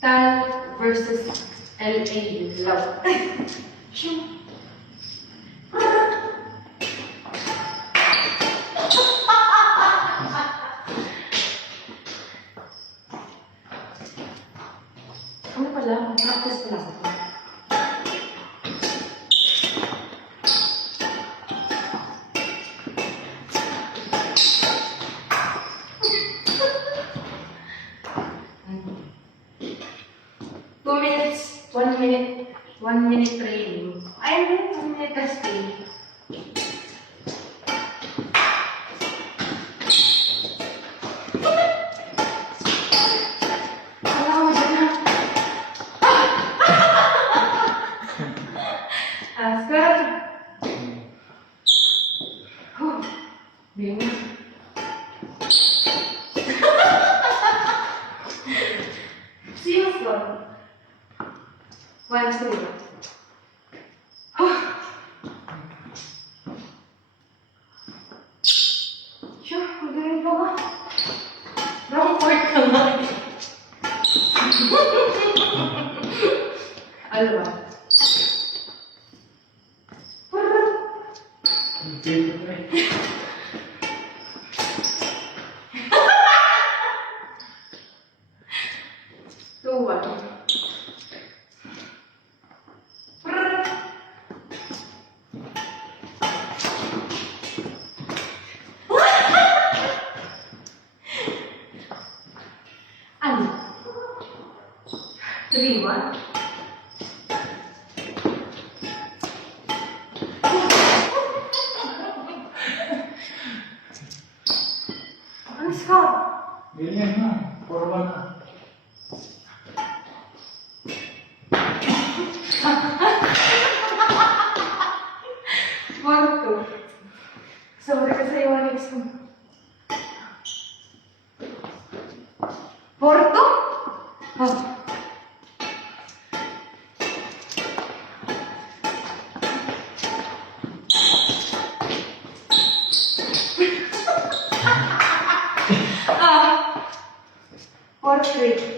Tal versus LA. Love. Shoo. Ano pala? Practice pa lang ako. Two minutes, 1 minute, 1 minute training. Ay, 1 minute testing. Square. Bingo. Serious one. 1, 2. Sure, magaling pa ba? Wrong part ka ba? Ano ba? Two, one. Ano? 3, 1. Ano score? Ganyan na. 4-1 na. Sorry kasi yung next mo. 4-2? Oh. Ah. 4-3.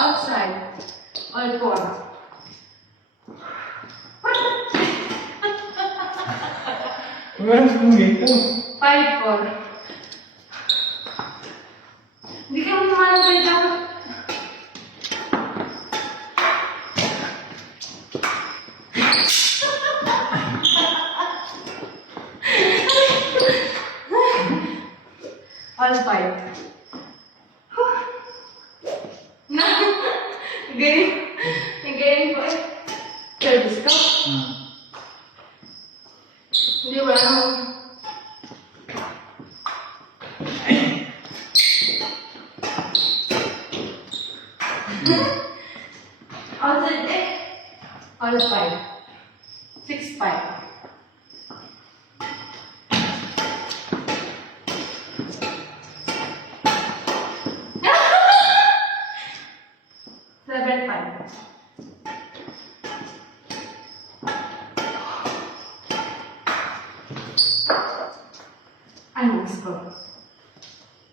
Outside. All 4. Where's mo ito? 5-4. Hindi ka mamalagay dapat. All 5. Galing ko eh. Service ko. Hindi wala nang... Outside eh. All 5. 6-5. Anong score?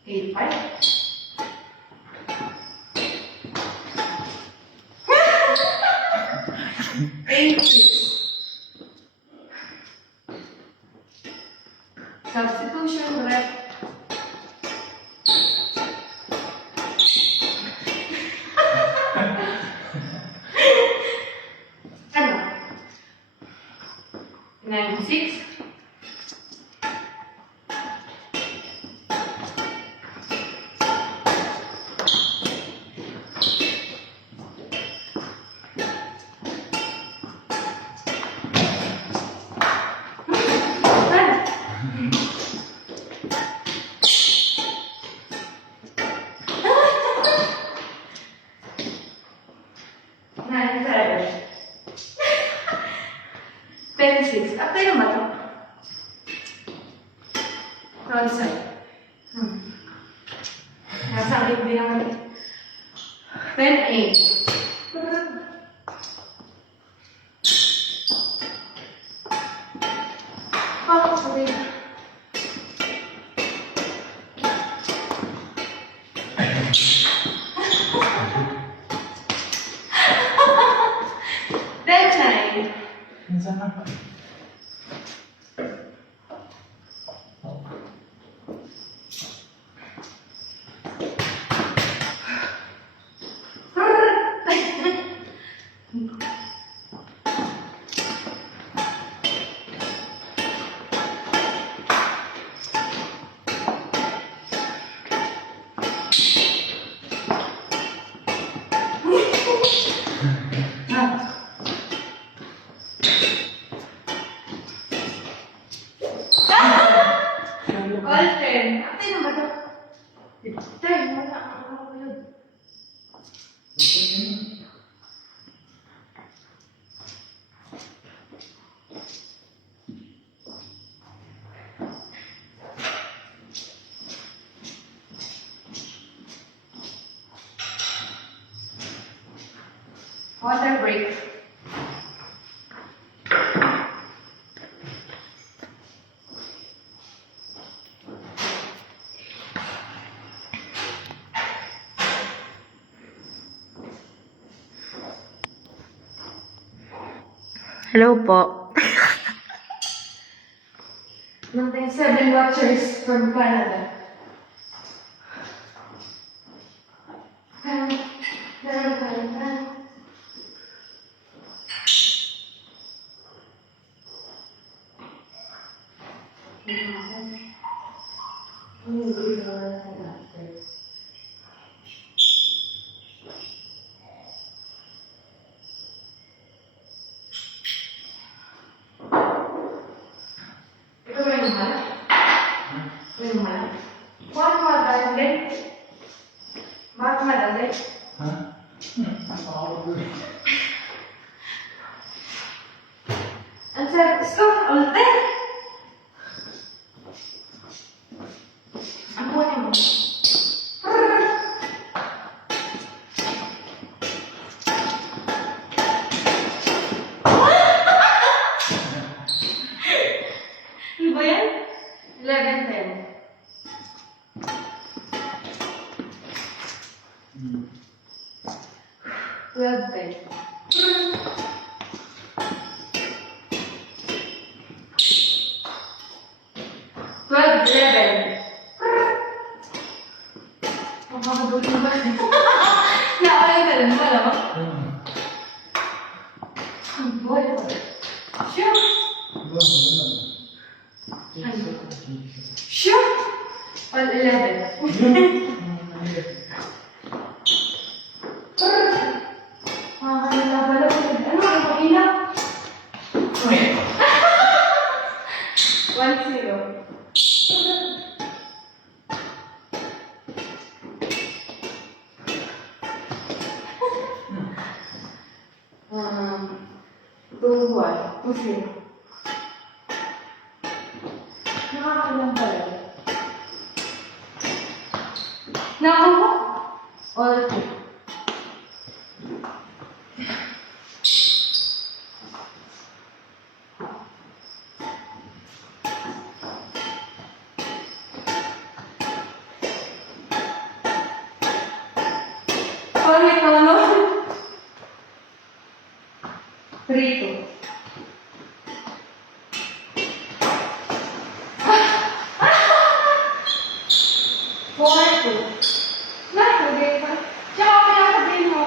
8-5? Substitution rep. Ano? 9-6. Pen 6. At tayo naman ito. Front side. Nasakit din naman. 10-8. Sorry. That's nice. Minsan na. All 10. Ate na ba ito? Tay, wala ako yun. Water break. Hello po. Nothing 7 watchers from Canada. Ito ba yung mahal? Yung mahal? Bakit madali? Bakit madali? Ha? Ako doon. Ang sarap. Stop! Ulit! Ang kunin mo. Ano ba yan? 11-10. Hmm. 12-10. Makakagulong ba? Nakalay ka lang pala ba? Ang boy ko. Sure! Sure! All 11. Makakalala pala. Ano ang pakilap? 1-0. Tungguan. Pusing. Nakakalang pala. Nakakuha. All 2. Sorry, Tono. 3-2. Nakagay pa. Tsaka pinakasabihin mo.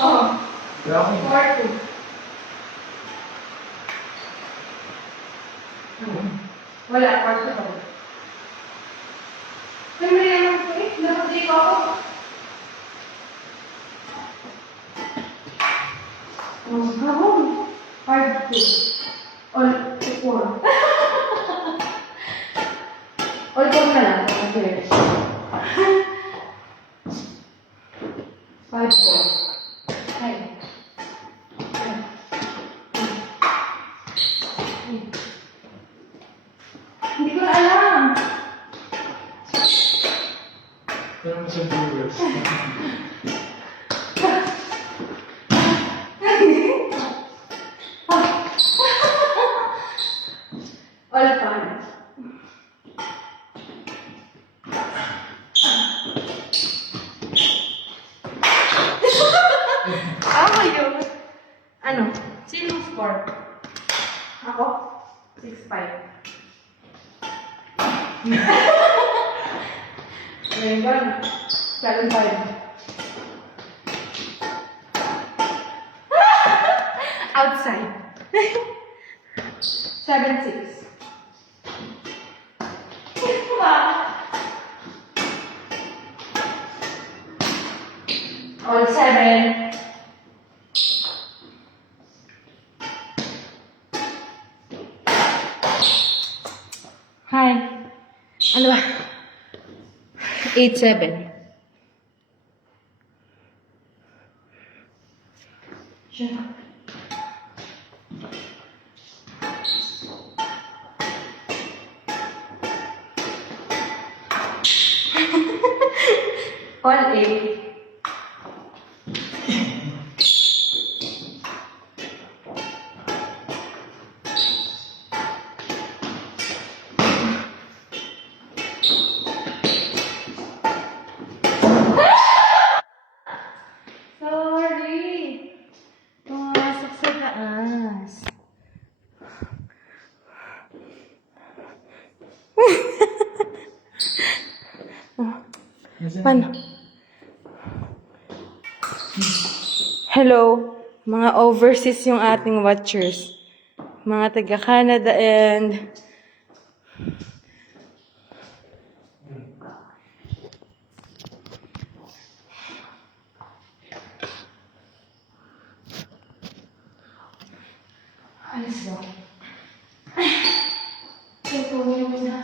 Oh, 4-2. Wala, 4-2 pa. Siyempre naman po eh, nakasay ko ako. Habon. 5-2. All 4. All 4 na lang. Okay. 5-4. Ay. Ako? 6'5". Ngayon ba? 7'5". Outside. 7'6". All 7. Hi. Ano ba? 8'7". Sure. All 8. Sorry. Pumasok sa taas. Ano? Hello, mga overseas yung ating watchers. Mga taga Canada and alis ba? Ito yung muna.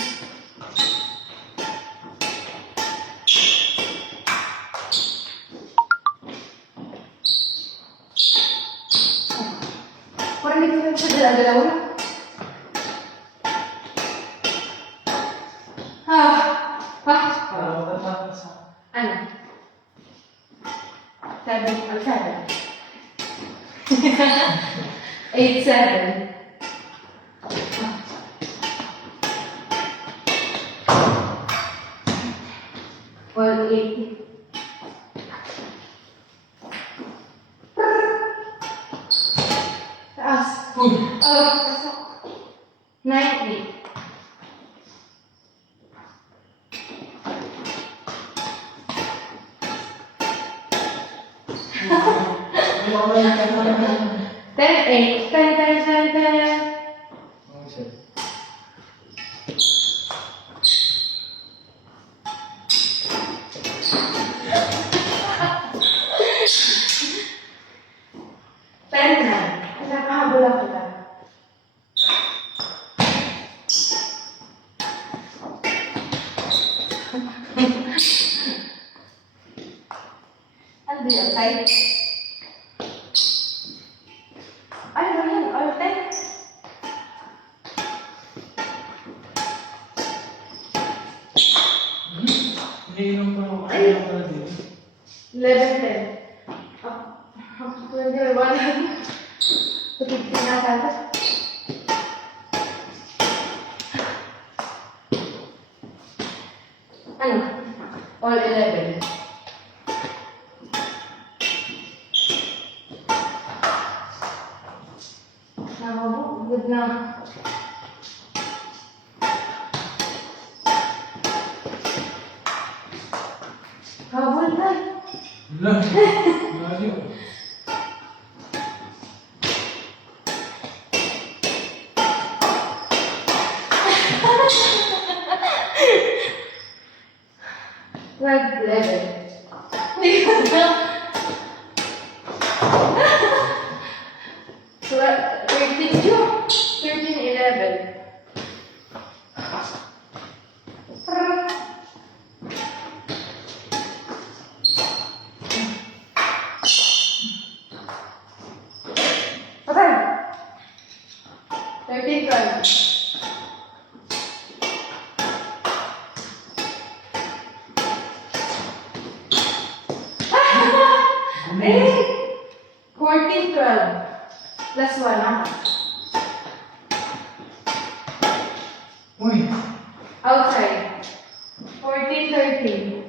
Parang hindi ko sa dala-dalawa. Ano? 7. 8'7". All 8. Taas. Pasok. 9'8". Ten, 8. 10. Nakahabol ako ka. Ano ba yun? Side? Ano ba yun? All 10? Iinom pa ako. Ayaw pala din. 11, 10. Pwede ba? Tutugtog na tayo. Ano? All 11. Nakabo, good na. Habol na. Layo. Like 11. Hindi ko na. 13 yun. 13, 11. Patay. 13, 12. Eh! 14, 12. Plus 1, ah. Uy. Outside. 14, 13.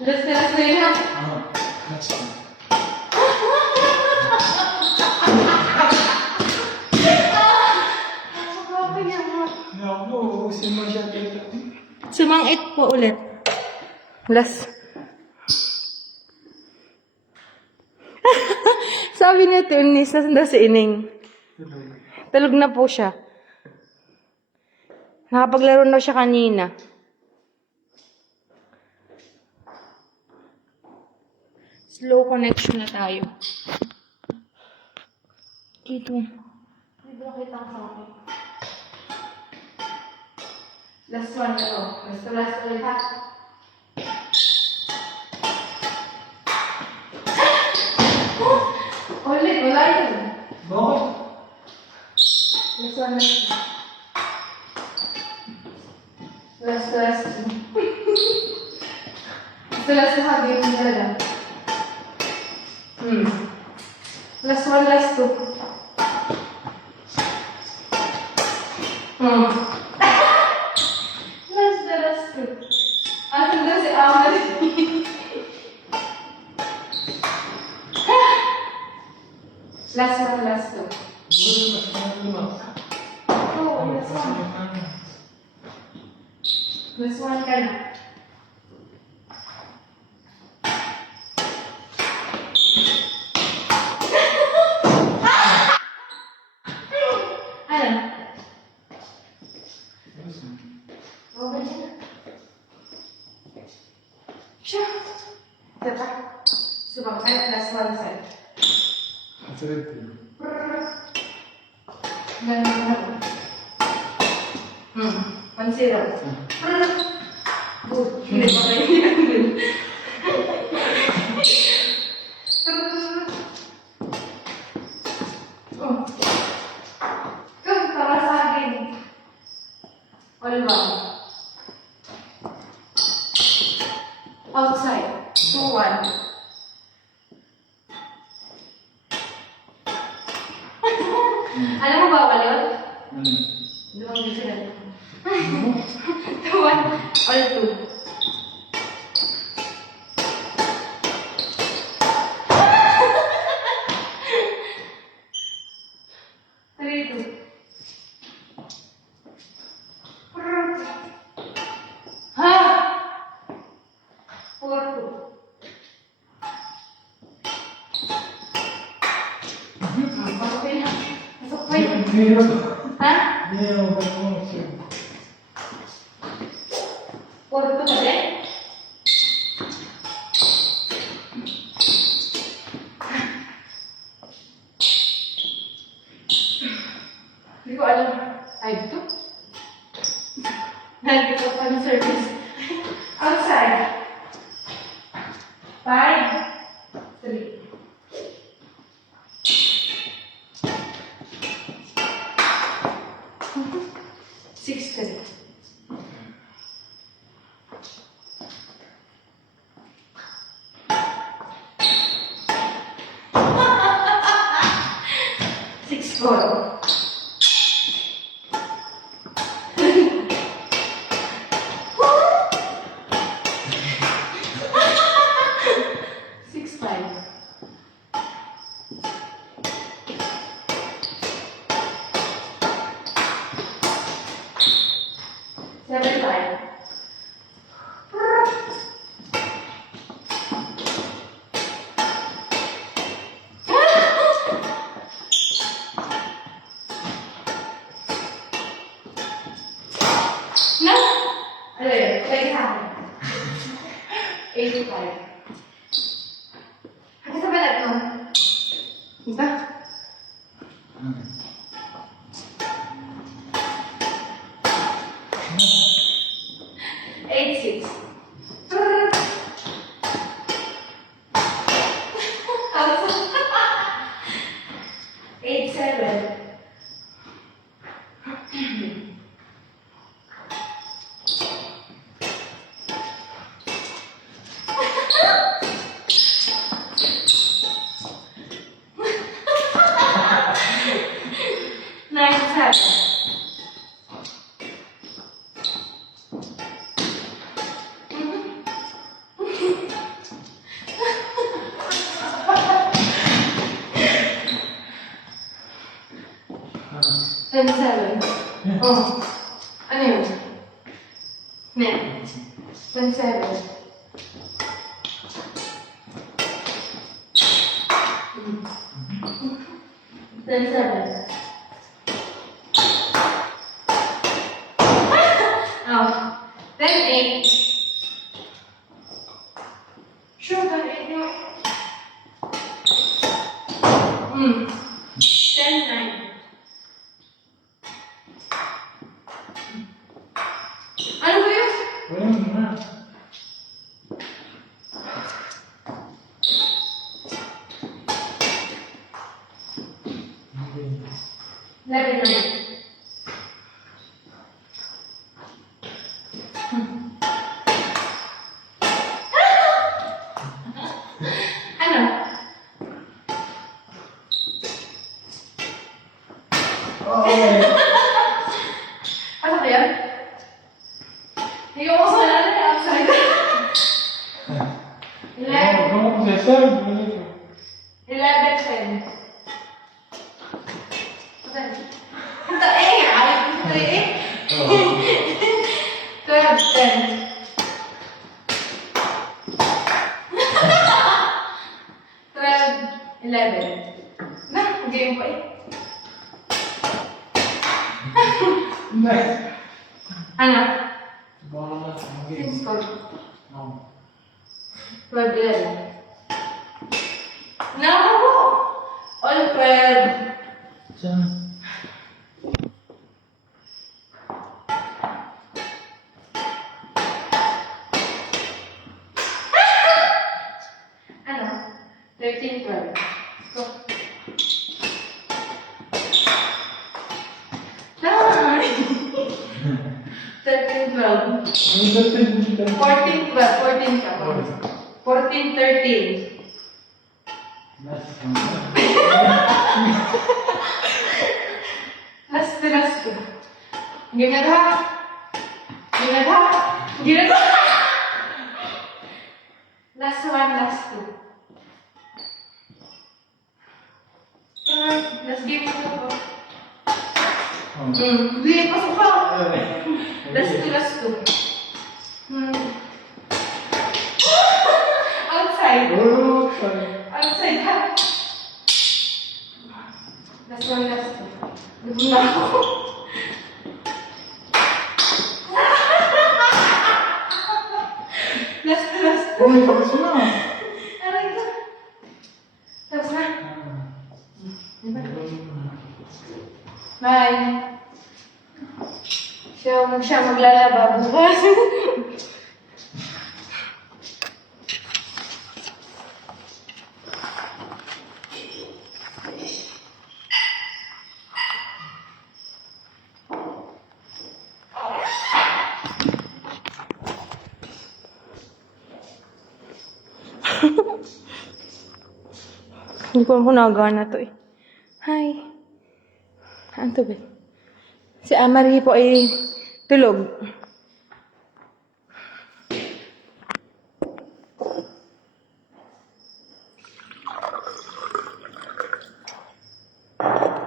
Last na yun ha. Next one. Naku, ubusin mo siya dito. Sumang-it po ulit. Last. Sabi ni Tunis, nasan daw si Ining? Tulog na po siya. Nakapaglaro na siya kanina. Slow connection na tayo. Dito. Dito nakita ko sa akin. Last one na to. Last ulit ha. Ulit, wala yun. Bakit? Last one, last one. Last. Last na hagi yung dala. Last one, last two. Last two. Asan daw si Amal? Last one, last two. Oh, last one. Last one ka na. Ano? Oh, ba dyan? Sure. Diba? Subang ka, last one side. Ganun. 1-0. Good. Hindi pa kayo yan. Come, para sa akin. All one. Outside. 2-1. Alam mo bawal yun? Dumang dito na. 2-1 or 2. Ha? 4-2. Okay na. Pasok pa yun. Ha? 4-2 ba rin? Hindi ko alam. Ay, ito? Nandito ko pa ng service. Outside. 5, 3. Six, 3. Six, 4. Seven, 5. No? Ano yun? Play sa akin. 8, 5. Hanggang sa balat mo. Diba? 8, 6. Eight, 7. 27. Oh. Ano yun? Net. 27. Then 7. Oh. Then 8. Sure, then 8 yun. Then 9. Ano ba yun? Wala mo na. Level 9. Ano? Oo. Ano ba yan? Ikaw ko sa ano yung outside. 11. Ano ko sa sir? 11, 10. Ito eh, ayos ito eh. 12, 10. 12, 11. Na, game pa eh. Nice. Ano? Baka na sa mga game. Since code. Oo. 12, 11. No! All 12. Saan? Ano? 13, 12. Go. Nice! 13, 12. Ano dapat dito? 14, 12. 14 ka. 14, 13. Nice. Last. Ganyan ha. Last one, last two. Last game mo po. Hindi, pasok pa. Last two. Outside. Oh, sorry. Outside ha. Last one, last two. Gutom na ako. Last two. Uy, tapos na. Aray ko. Tapos na. Bye. Siya maglalaba bukas. Hindi ko ako nagana to eh. Hi. Ano to ba? Si Amari po ay tulog.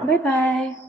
Bye-bye.